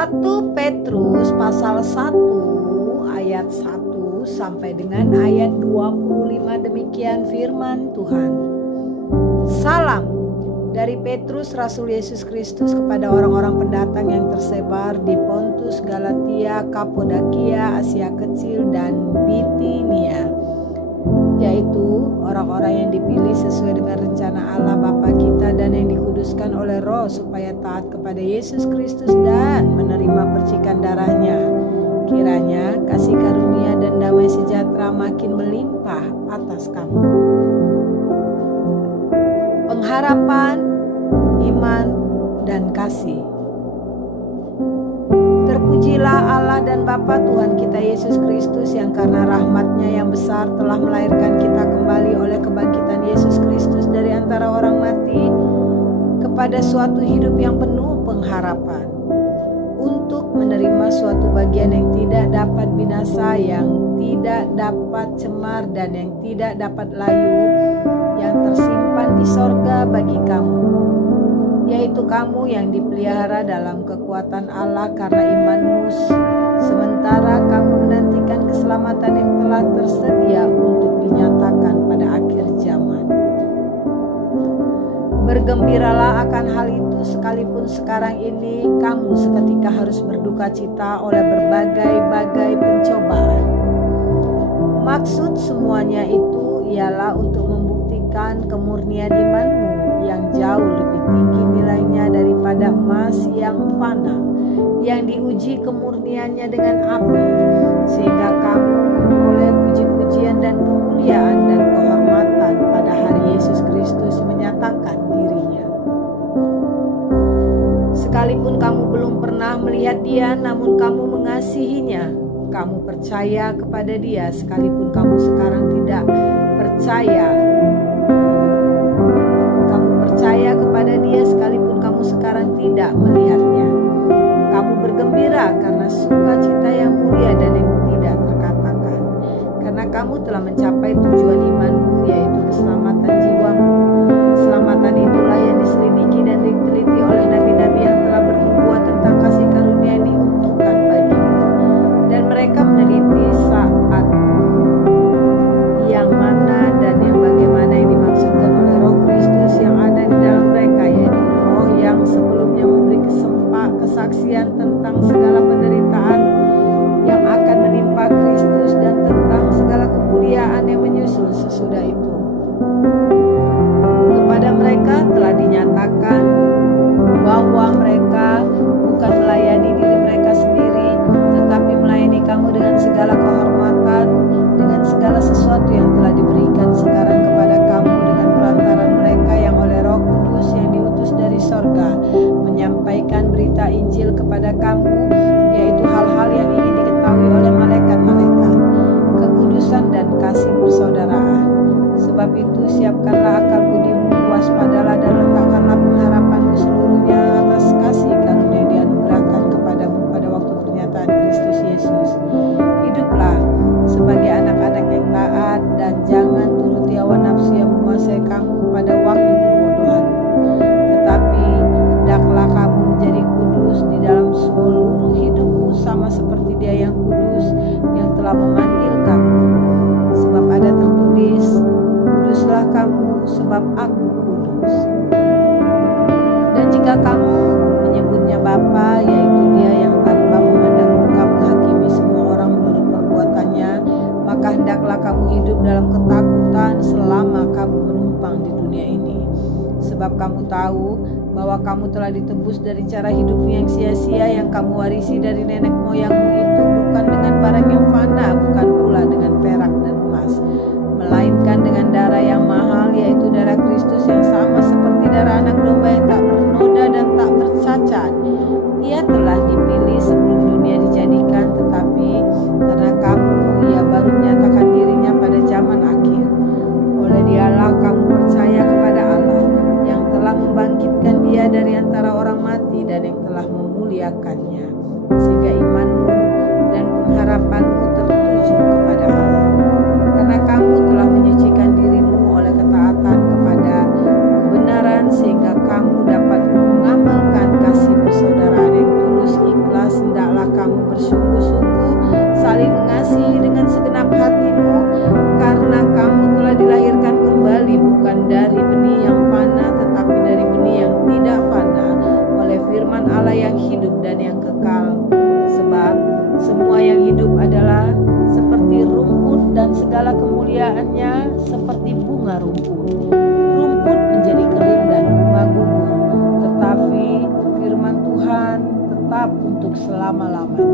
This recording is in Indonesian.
1 Petrus pasal 1 ayat 1 sampai dengan ayat 25, demikian firman Tuhan. Salam dari Petrus, Rasul Yesus Kristus, kepada orang-orang pendatang yang tersebar di Pontus, Galatia, Kapodakia, Asia Kecil, dan Bitinia, yaitu orang-orang yang dipilih sesuai dengan rencana Allah Bapa kita dan yang dikuduskan oleh Roh supaya taat kepada Yesus Kristus dan menerima percikan darahnya. Kiranya kasih karunia dan damai sejahtera makin melimpah atas kamu. Pengharapan, iman, dan kasih. Terpujilah Allah dan Bapa Tuhan kita Yesus Kristus, yang karena rahmat-Nya yang besar telah melahirkan kita kembali oleh kebangkitan Yesus Kristus dari antara orang mati kepada suatu hidup yang penuh pengharapan, untuk menerima suatu bagian yang tidak dapat binasa, yang tidak dapat cemar, dan yang tidak dapat layu, yang tersimpan di sorga bagi kamu, yaitu kamu yang dipelihara dalam kekuatan Allah karena imanmu, sementara kamu menantikan keselamatan yang telah tersedia untuk dinyatakan pada akhir zaman. Bergembiralah akan hal itu, sekalipun sekarang ini kamu seketika harus berduka cita oleh berbagai-bagai pencobaan. Maksud semuanya itu ialah untuk membuktikan kemurnian imanmu yang jauh lebih tinggi nilainya daripada emas yang fana, yang diuji kemurniannya dengan api, sehingga kamu memperoleh puji-pujian dan kemuliaan dan kehormatan pada hari Yesus Kristus menyatakan dirinya. Sekalipun kamu belum pernah melihat Dia, namun kamu mengasihinya. Kamu percaya kepada Dia, sekalipun kamu sekarang tidak percaya. Kamu percaya kepada Dia, sekalipun kamu sekarang tidak melihatnya. Kamu bergembira karena sukacita yang mulia dan yang tidak terkatakan, karena kamu telah mencapai tujuan imanmu, yaitu keselamatan jiwamu. Keselamatan itulah yang diselidiki dan diteliti oleh nabi-nabi yang telah bernubuat tentang kasih karunia yang diuntukkan bagimu. Dan mereka meneliti saat yang mana dan yang bagaimana yang dimaksudkan oleh Roh Kristus yang ada di dalam mereka, yaitu Roh yang sebelumnya memberi kesaksian tentang segala penderitaan yang akan menimpa Kristus dan tentang segala kemuliaan yang menyusul sesudah itu. Kepada mereka telah dinyatakan bahwa mereka bukan melayani diri mereka sendiri, tetapi melayani kamu dengan segala kehormatan, dengan segala sesuatu yang telah diberikan sekarang kepada kamu dengan perantaran mereka yang oleh Roh Kudus yang diutus dari sorga, menyampaikan berita Injil kepada kamu, yaitu hal-hal yang ingin diketahui oleh malaikat-malaikat, kekudusan dan kasih persaudaraan. Sebab itu siapkanlah akal budimu, waspadalah dan letakkanlah pengharapanmu seluruhnya atas kasih karunia yang dianugerahkan kepadamu pada waktu pernyataan Kristus Yesus. Hiduplah sebagai anak-anak yang taat, dan jangan turuti hawa nafsu yang menguasai kamu pada waktu kebodohanmu. Tetapi hendaklah kamu menjadi kudus di dalam seluruh hidupmu, sama seperti Dia yang kudus yang telah memanggil kamu. Sebab ada tertulis, kuduslah kamu sebab aku kudus. Dan jika kamu menyebutnya Bapa, yaitu Dia yang tanpa memandang muka menghakimi semua orang menurut perbuatannya, maka hendaklah kamu hidup dalam ketakutan selama kamu menumpang di dunia ini. Sebab kamu tahu bahwa kamu telah ditebus dari cara hidupmu yang sia-sia yang kamu warisi dari nenek moyangmu itu, bukan dengan barang yang fana, bukan pula dengan perak dan emas, melainkan dengan darah yang mahal, yaitu darah Kristus yang sama seperti darah anak domba yang tak bernoda dan tak bercacat. Ia telah dipilih sebelum dunia dijadikan, tetapi karena kamu, Ia baru menyatakan dirinya pada zaman akhir. Oleh Dialah kamu percaya kepada Allah, yang telah membangkitkan Dia dari antara orang mati dan yang telah memuliakannya, sehingga imanmu dan pengharapanmu tertuju kepada Allah. Karena kamu telah menyucikan dirimu oleh ketaatan kepada kebenaran, sehingga kamu dapat mengamalkan kasih persaudaraan yang tulus ikhlas Semua yang hidup adalah seperti rumput dan segala kemuliaannya seperti bunga rumput. Rumput menjadi kering dan bunga gugur, tetapi firman Tuhan tetap untuk selama-lamanya.